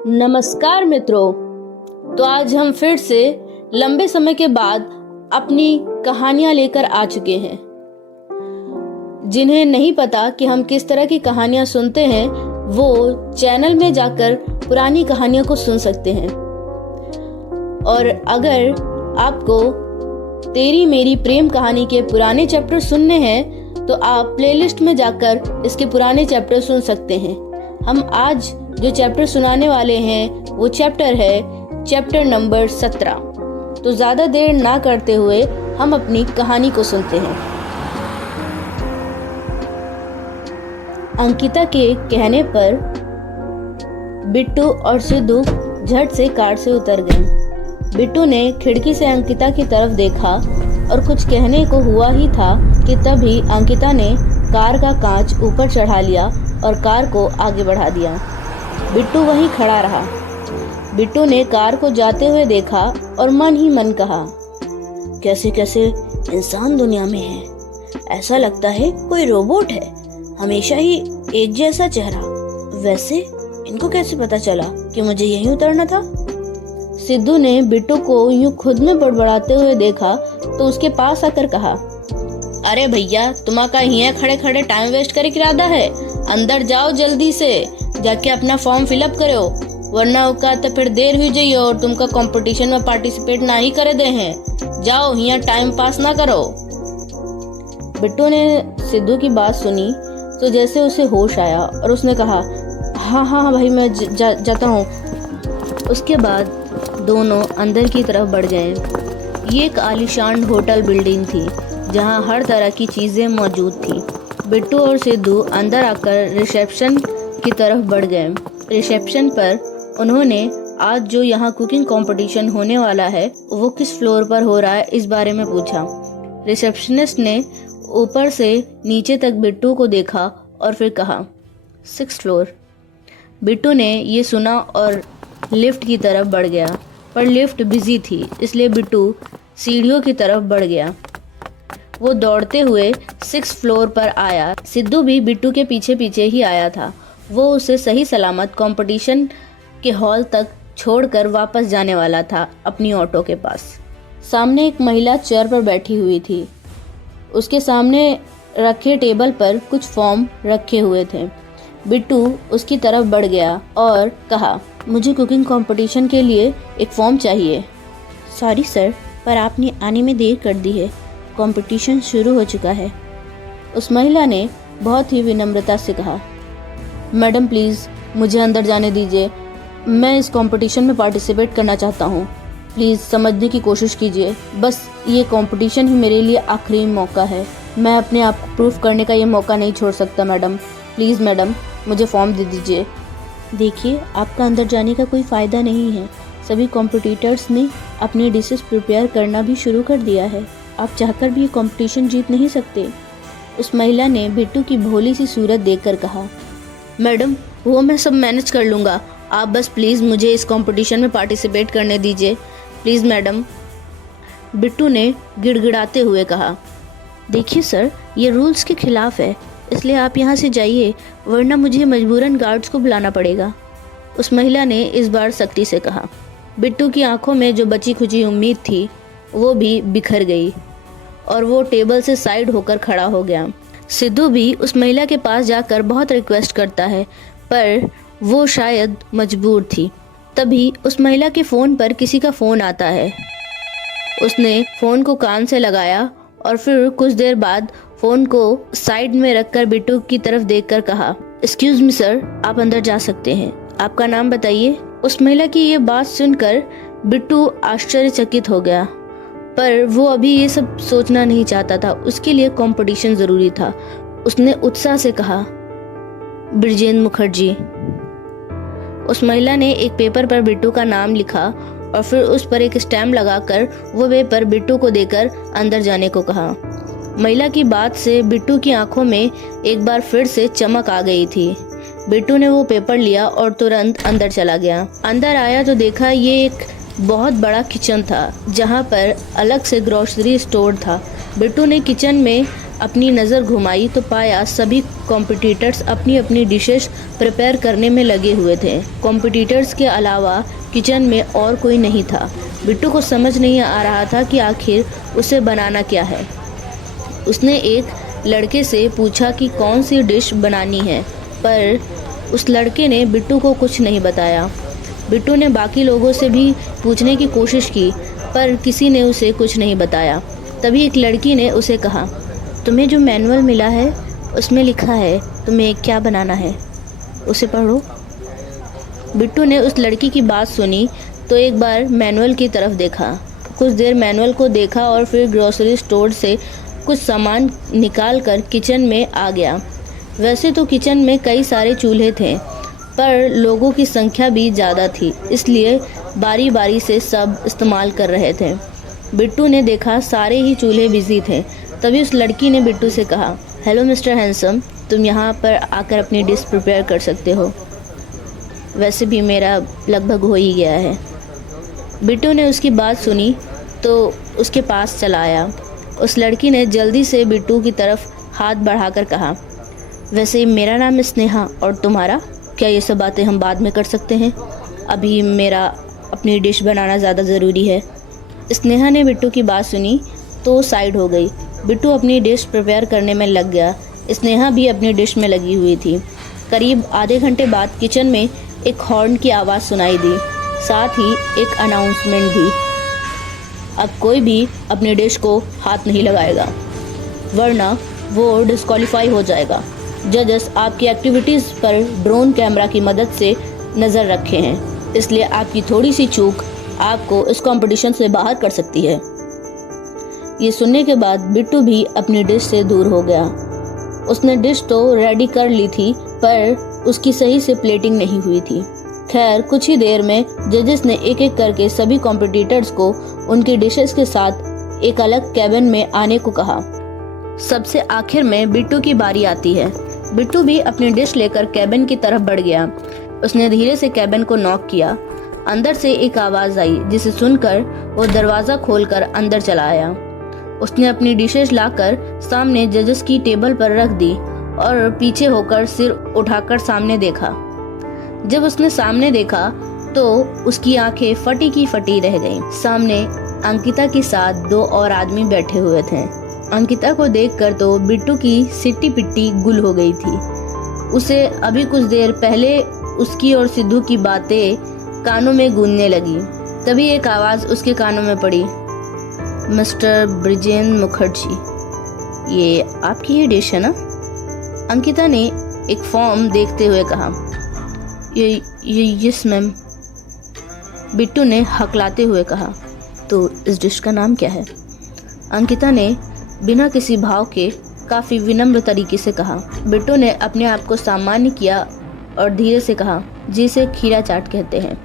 नमस्कार मित्रों। तो आज हम फिर से लंबे समय के बाद अपनी कहानियां लेकर आ चुके हैं। जिन्हें नहीं पता कि हम किस तरह की कहानियां सुनते हैं, वो चैनल में जाकर पुरानी कहानियों को सुन सकते हैं। और अगर आपको तेरी मेरी प्रेम कहानी के पुराने चैप्टर सुनने हैं तो आप प्लेलिस्ट में जाकर इसके पुराने चैप्टर सुन सकते हैं। हम आज जो चैप्टर सुनाने वाले हैं वो चैप्टर है चैप्टर नंबर 17। तो ज्यादा देर ना करते हुए हम अपनी कहानी को सुनते हैं। अंकिता के कहने पर बिट्टू और सिद्धू झट से कार से उतर गए। बिट्टू ने खिड़की से अंकिता की तरफ देखा और कुछ कहने को हुआ ही था कि तभी अंकिता ने कार का कांच ऊपर चढ़ा लिया और कार को आगे बढ़ा दिया। बिट्टू वहीं खड़ा रहा। बिट्टू ने कार को जाते हुए देखा और मन ही मन कहा, कैसे कैसे इंसान दुनिया में है। ऐसा लगता है कोई रोबोट है, हमेशा ही एक जैसा चेहरा। वैसे इनको कैसे पता चला कि मुझे यहीं उतरना था। सिद्धू ने बिट्टू को यूं खुद में बड़बड़ाते हुए देखा तो उसके पास आकर कहा, अरे भैया, तुम्हारा यहाँ खड़े खड़े टाइम वेस्ट करे इरादा है? अंदर जाओ, जल्दी से जाके अपना फॉर्म फिलअप करो, वरना उसका तो फिर देर हुई जाइए और तुमका कंपटीशन में पार्टिसिपेट ना ही करे दे हैं। जाओ, यहाँ टाइम पास ना करो। बिट्टू ने सिद्धू की बात सुनी तो जैसे उसे होश आया और उसने कहा, हाँ भाई, मैं जाता हूँ। उसके बाद दोनों अंदर की तरफ बढ़ गए। ये एक आलीशान होटल बिल्डिंग थी जहाँ हर तरह की चीजें मौजूद थी। बिट्टू और सिद्धू अंदर आकर रिसेप्शन की तरफ बढ़ गए। रिसेप्शन पर उन्होंने आज जो यहाँ कुकिंग कंपटीशन होने वाला है वो किस फ्लोर पर हो रहा है इस बारे में पूछा। रिसेप्शनिस्ट ने ऊपर से नीचे तक बिट्टू को देखा और फिर कहा, 6th फ्लोर। बिट्टू ने ये सुना और लिफ्ट की तरफ बढ़ गया, पर लिफ्ट बिजी थी इसलिए बिट्टू सीढ़ियों की तरफ बढ़ गया। वो दौड़ते हुए 6th फ्लोर पर आया। सिद्धू भी बिट्टू के पीछे पीछे ही आया था। वो उसे सही सलामत कंपटीशन के हॉल तक छोड़कर वापस जाने वाला था अपनी ऑटो के पास। सामने एक महिला चेयर पर बैठी हुई थी। उसके सामने रखे टेबल पर कुछ फॉर्म रखे हुए थे। बिट्टू उसकी तरफ बढ़ गया और कहा, मुझे कुकिंग कंपटीशन के लिए एक फॉर्म चाहिए। सॉरी सर, पर आपने आने में देर कर दी है, कंपटीशन शुरू हो चुका है। उस महिला ने बहुत ही विनम्रता से कहा, मैडम प्लीज़ मुझे अंदर जाने दीजिए, मैं इस कंपटीशन में पार्टिसिपेट करना चाहता हूँ। प्लीज़ समझने की कोशिश कीजिए, बस ये कंपटीशन ही मेरे लिए आखिरी मौका है। मैं अपने आप को प्रूफ करने का ये मौका नहीं छोड़ सकता मैडम। प्लीज़ मैडम, मुझे फॉर्म दे दीजिए। देखिए, आपका अंदर जाने का कोई फ़ायदा नहीं है। सभी कॉम्पिटिटर्स ने अपनी डिशेस प्रिपेयर करना भी शुरू कर दिया है। आप चाहकर भी ये कंपटीशन जीत नहीं सकते। उस महिला ने बिट्टू की भोली सी सूरत देखकर कहा, मैडम वो मैं सब मैनेज कर लूँगा, आप बस प्लीज़ मुझे इस कंपटीशन में पार्टिसिपेट करने दीजिए, प्लीज़ मैडम। बिट्टू ने गिड़गिड़ाते हुए कहा, देखिए सर, ये रूल्स के खिलाफ है, इसलिए आप यहाँ से जाइए, वरना मुझे मजबूरन गार्ड्स को बुलाना पड़ेगा। उस महिला ने इस बार सख्ती से कहा। बिट्टू की आंखों में जो बची खुची उम्मीद थी वो भी बिखर गई और वो टेबल से साइड होकर खड़ा हो गया। सिद्धू भी उस महिला के पास जाकर बहुत रिक्वेस्ट करता है, पर वो शायद मजबूर थी। तभी उस महिला के फ़ोन पर किसी का फ़ोन आता है। उसने फ़ोन को कान से लगाया और फिर कुछ देर बाद फ़ोन को साइड में रखकर बिट्टू की तरफ देखकर कहा, एक्सक्यूज़ मी सर, आप अंदर जा सकते हैं, आपका नाम बताइए। उस महिला की ये बात सुनकर बिट्टू आश्चर्यचकित हो गया, पर वो अभी ये सब सोचना नहीं चाहता था। उसके लिए कंपटीशन ज़रूरी था। उसने उत्साह से कहा, ब्रिजेंद्र मुखर्जी। उस महिला ने एक पेपर पर बिट्टू का नाम लिखा और फिर उस पर एक स्टैम्प लगाकर वो पेपर बिट्टू को देकर अंदर जाने को कहा। महिला की बात से बिट्टू की आंखों में एक बार फिर से चमक आ गई थी। बिट्टू ने वो पेपर लिया और तुरंत अंदर चला गया। अंदर आया तो देखा ये एक बहुत बड़ा किचन था जहाँ पर अलग से ग्रोसरी स्टोर था। बिट्टू ने किचन में अपनी नज़र घुमाई तो पाया सभी कॉम्पिटिटर्स अपनी अपनी डिशेस प्रिपेयर करने में लगे हुए थे। कॉम्पिटिटर्स के अलावा किचन में और कोई नहीं था। बिट्टू को समझ नहीं आ रहा था कि आखिर उसे बनाना क्या है। उसने एक लड़के से पूछा कि कौन सी डिश बनानी है, पर उस लड़के ने बिट्टू को कुछ नहीं बताया। बिट्टू ने बाकी लोगों से भी पूछने की कोशिश की, पर किसी ने उसे कुछ नहीं बताया। तभी एक लड़की ने उसे कहा, तुम्हें जो मैनुअल मिला है उसमें लिखा है तुम्हें क्या बनाना है, उसे पढ़ो। बिट्टू ने उस लड़की की बात सुनी तो एक बार मैनुअल की तरफ देखा। कुछ देर मैनुअल को देखा और फिर ग्रोसरी स्टोर से कुछ सामान निकाल कर किचन में आ गया। वैसे तो किचन में कई सारे चूल्हे थे, पर लोगों की संख्या भी ज़्यादा थी, इसलिए बारी बारी से सब इस्तेमाल कर रहे थे। बिट्टू ने देखा सारे ही चूल्हे बिजी थे। तभी उस लड़की ने बिट्टू से कहा, हेलो मिस्टर हैंडसम, तुम यहाँ पर आकर अपनी डिश प्रिपेयर कर सकते हो। वैसे भी मेरा लगभग हो ही गया है। बिट्टू ने उसकी बात सुनी तो उसके पास चला आया। उस लड़की ने जल्दी से बिट्टू की तरफ हाथ बढ़ाकर कहा, वैसे मेरा नाम है स्नेहा और तुम्हारा? क्या ये सब बातें हम बाद में कर सकते हैं? अभी मेरा अपनी डिश बनाना ज़्यादा ज़रूरी है। स्नेहा ने बिट्टू की बात सुनी तो साइड हो गई। बिट्टू अपनी डिश प्रिपेयर करने में लग गया। स्नेहा भी अपनी डिश में लगी हुई थी। करीब आधे घंटे बाद किचन में एक हॉर्न की आवाज़ सुनाई दी, साथ ही एक अनाउंसमेंट भी, अब कोई भी अपनी डिश को हाथ नहीं लगाएगा वरना वो डिस्क्वालीफाई हो जाएगा। जजेस आपकी एक्टिविटीज़ पर ड्रोन कैमरा की मदद से नज़र रखे हैं, इसलिए आपकी थोड़ी सी चूक आपको इस कंपटीशन से बाहर कर सकती है। ये सुनने के बाद बिट्टू भी अपनी डिश से दूर हो गया। उसने डिश तो रेडी कर ली थी, पर उसकी सही से प्लेटिंग नहीं हुई थी। खैर, कुछ ही देर में जजेस ने एक एक करके सभी कॉम्पिटिटर्स को उनकी डिशेस के साथ एक अलग कैबिन में आने को कहा। सबसे आखिर में बिट्टू की बारी आती है। बिट्टू भी अपनी डिश लेकर कैबिन की तरफ बढ़ गया। उसने धीरे से कैबिन को नॉक किया। अंदर से एक आवाज़ आई, जिसे सुनकर वो दरवाज़ा खोलकर अंदर चला आया। उसने अपनी डिशेस लाकर सामने जजेस की टेबल पर रख दी और पीछे होकर सिर उठाकर सामने देखा। जब उसने सामने देखा तो उसकी आंखें फटी की फटी रह गईं। सामने अंकिता के साथ दो और आदमी बैठे हुए थे। अंकिता को देखकर तो बिट्टू की सिट्टी पिट्टी गुल हो गई थी। उसे अभी कुछ देर पहले उसकी और सिद्धू की बातें कानों में गूंजने लगी। तभी एक आवाज़ उसके कानों में पड़ी, मिस्टर ब्रिजेन मुखर्जी, ये आपकी ही डिश है ना? अंकिता ने एक फॉर्म देखते हुए कहा, ये यस मैम। बिट्टू ने हकलाते हुए कहा, तो इस डिश का नाम क्या है? अंकिता ने बिना किसी भाव के काफ़ी विनम्र तरीके से कहा। बिट्टू ने अपने आप को सामान्य किया और धीरे से कहा, जिसे खीरा चाट कहते हैं।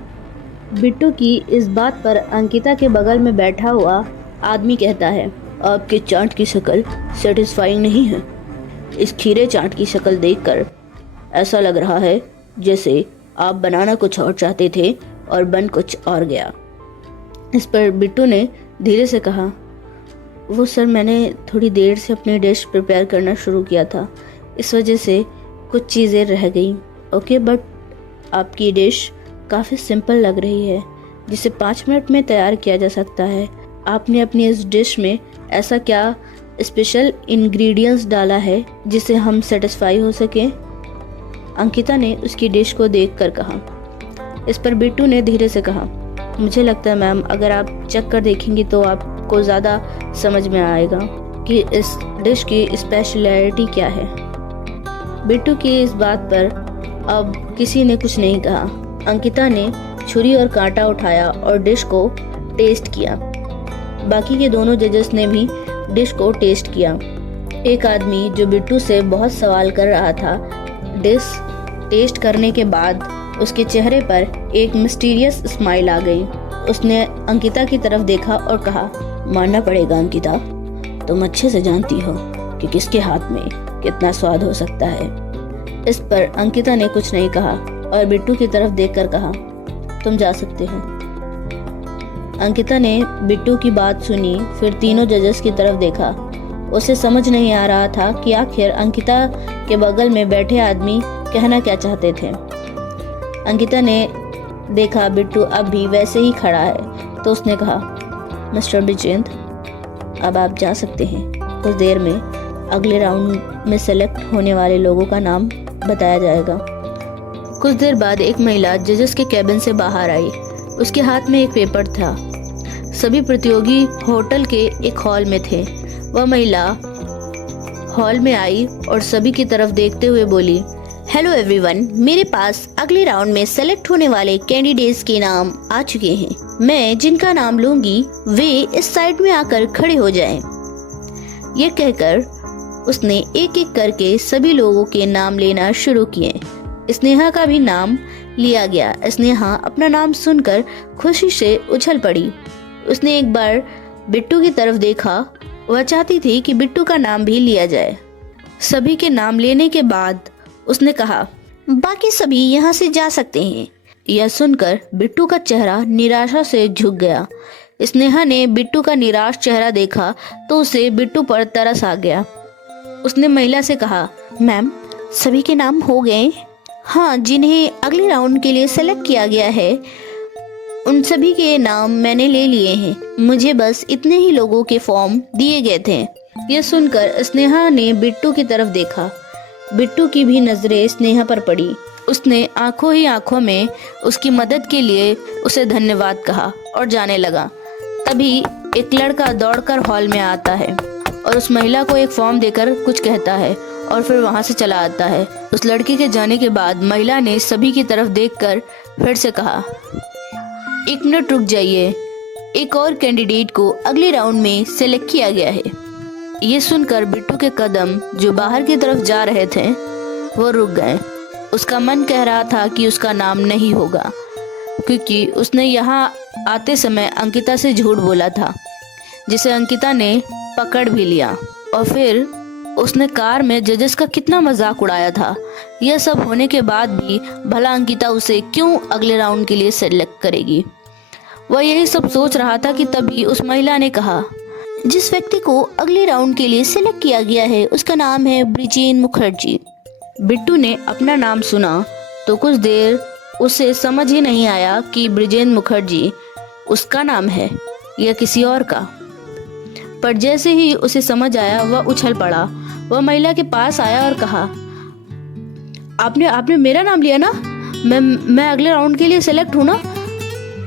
बिट्टू की इस बात पर अंकिता के बगल में बैठा हुआ आदमी कहता है, आपके चाट की शक्ल सेटिस्फाइंग नहीं है। इस खीरे चाट की शक्ल देखकर ऐसा लग रहा है जैसे आप बनाना कुछ और चाहते थे और बन कुछ और गया। इस पर बिट्टू ने धीरे से कहा, वो सर, मैंने थोड़ी देर से अपनी डिश प्रिपेयर करना शुरू किया था, इस वजह से कुछ चीज़ें रह गई। ओके, बट आपकी डिश काफ़ी सिंपल लग रही है, जिसे 5 मिनट में तैयार किया जा सकता है। आपने अपनी इस डिश में ऐसा क्या स्पेशल इंग्रेडिएंट्स डाला है जिससे हम सेटिस्फाई हो सकें? अंकिता ने उसकी डिश को देखकर कहा। इस पर बिट्टू ने धीरे से कहा, मुझे लगता है मैम, अगर आप चख कर देखेंगी तो आपको ज़्यादा समझ में आएगा कि इस डिश की स्पेशलिटी क्या है। बिट्टू की इस बात पर अब किसी ने कुछ नहीं कहा। अंकिता ने छुरी और कांटा उठाया और डिश को टेस्ट किया। बाकी के दोनों जजेस ने भी डिश को टेस्ट किया। एक आदमी जो बिट्टू से बहुत सवाल कर रहा था, डिश टेस्ट करने के बाद उसके चेहरे पर एक मिस्टीरियस स्माइल आ गई। उसने अंकिता की तरफ देखा और कहा, मानना पड़ेगा अंकिता, तुम अच्छे से जानती हो कि किसके हाथ में कितना स्वाद हो सकता है। इस पर अंकिता ने कुछ नहीं कहा और बिट्टू की तरफ देखकर कहा, तुम जा सकते हो। अंकिता ने बिट्टू की बात सुनी, फिर तीनों जजेस की तरफ देखा उसे समझ नहीं आ रहा था कि आखिर अंकिता के बगल में बैठे आदमी कहना क्या चाहते थे। अंकिता ने देखा बिट्टू अब भी वैसे ही खड़ा है तो उसने कहा, मिस्टर विजेंद्र, अब आप जा सकते हैं। कुछ देर में अगले राउंड में सेलेक्ट होने वाले लोगों का नाम बताया जाएगा। कुछ देर बाद एक महिला जजेस के कैबिन से बाहर आई। उसके हाथ में एक पेपर था। सभी प्रतियोगी होटल के एक हॉल में थे। वह महिला हॉल में आई और सभी की तरफ देखते हुए बोली, हेलो एवरीवन, मेरे पास अगले राउंड में सेलेक्ट होने वाले कैंडिडेट्स के नाम आ चुके हैं। मैं जिनका नाम लूंगी वे इस साइड में आकर खड़े हो जाएं। यह कहकर उसने एक एक करके सभी लोगों के नाम लेना शुरू किए। स्नेहा का भी नाम लिया गया। स्नेहा अपना नाम सुनकर खुशी से उछल पड़ी। उसने एक बार बिट्टू की तरफ देखा। वह चाहती थी कि बिट्टू का नाम भी लिया जाए। सभी के नाम लेने के बाद उसने कहा, बाकी सभी यहाँ से जा सकते हैं। यह सुनकर बिट्टू का चेहरा निराशा से झुक गया। स्नेहा ने बिट्टू का निराश चेहरा देखा तो उसे बिट्टू पर तरस आ गया। उसने महिला से कहा, मैम, सभी के नाम हो गए? हाँ, जिन्हें अगले राउंड के लिए सेलेक्ट किया गया है उन सभी के नाम मैंने ले लिए हैं। मुझे बस इतने ही लोगों के फॉर्म दिए गए थे। यह सुनकर स्नेहा ने बिट्टू की तरफ देखा। बिट्टू की भी नजरें स्नेहा पर पड़ी। उसने आंखों ही आंखों में उसकी मदद के लिए उसे धन्यवाद कहा और जाने लगा। तभी एक लड़का दौड़कर हॉल में आता है और उस महिला को एक फॉर्म देकर कुछ कहता है और फिर वहां से चला आता है। उस लड़के के जाने के बाद महिला ने सभी की तरफ देखकर फिर से कहा, एक मिनट रुक जाइए, एक और कैंडिडेट को अगले राउंड में सेलेक्ट किया गया है। ये सुनकर बिट्टू के कदम जो बाहर की तरफ जा रहे थे वो रुक गए। उसका मन कह रहा था कि उसका नाम नहीं होगा, क्योंकि उसने यहाँ आते समय अंकिता से झूठ बोला था, जिसे अंकिता ने पकड़ भी लिया। और फिर उसने कार में जजेस का कितना मजाक उड़ाया था। यह सब होने के बाद भी भला अंकिता उसे क्यों अगले राउंड के लिए सेलेक्ट करेगी। वह यही सब सोच रहा था कि तभी उस महिला ने कहा, जिस व्यक्ति को अगले राउंड के लिए सिलेक्ट किया गया है उसका नाम है ब्रिजेन मुखर्जी। बिट्टू ने अपना नाम सुना तो कुछ देर उसे समझ ही नहीं आया कि ब्रिजेन मुखर्जी उसका नाम है या किसी और का। पर जैसे ही उसे समझ आया वह उछल पड़ा। वह महिला के पास आया और कहा, आपने मेरा नाम लिया ना? मैं अगले राउंड के लिए सेलेक्ट हूँ ना?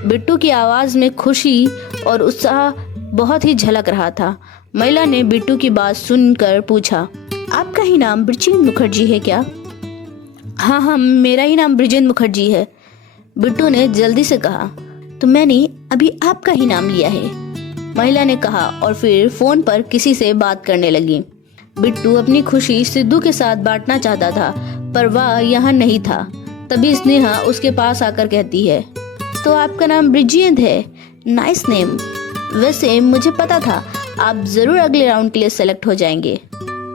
बिट्टू की आवाज में खुशी और उत्साह बहुत ही झलक रहा था। महिला ने बिट्टू की बात सुनकर पूछा, आपका ही नाम ब्रिजेन मुखर्जी है क्या? हाँ, मेरा ही नाम ब्रिजेन मुखर्जी है, बिट्टू ने जल्दी से कहा। तो मैंने अभी आपका ही नाम लिया है, महिला ने कहा और फिर फोन पर किसी से बात करने लगी। बिट्टू अपनी खुशी सिद्धू के साथ बांटना चाहता था पर वह यहाँ नहीं था। तभी स्नेहा उसके पास आकर कहती है, तो आपका नाम ब्रिजेंद्र है, नाइस नेम। वैसे मुझे पता था आप जरूर अगले राउंड के लिए सेलेक्ट हो जाएंगे।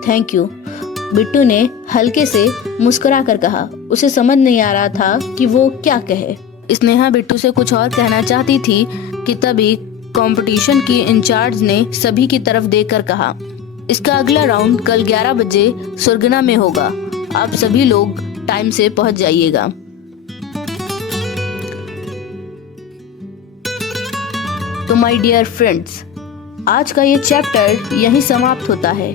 थैंक यू, बिट्टू ने हल्के से मुस्कुरा कर कहा। उसे समझ नहीं आ रहा था कि वो क्या कहे। स्नेहा बिट्टू से कुछ और कहना चाहती थी कि तभी कंपटीशन की इंचार्ज ने सभी की तरफ देखकर कहा, इसका अगला राउंड कल 11 बजे सुरगना में होगा। आप सभी लोग टाइम से पहुंच जाइएगा। तो माय डियर फ्रेंड्स, आज का ये चैप्टर यहीं समाप्त होता है।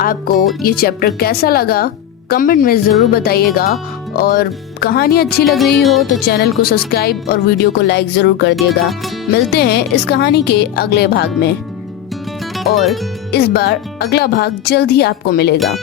आपको ये चैप्टर कैसा लगा कमेंट में जरूर बताइएगा, और कहानी अच्छी लग रही हो तो चैनल को सब्सक्राइब और वीडियो को लाइक जरूर कर दिएगा। मिलते हैं इस कहानी के अगले भाग में, और इस बार अगला भाग जल्द ही आपको मिलेगा।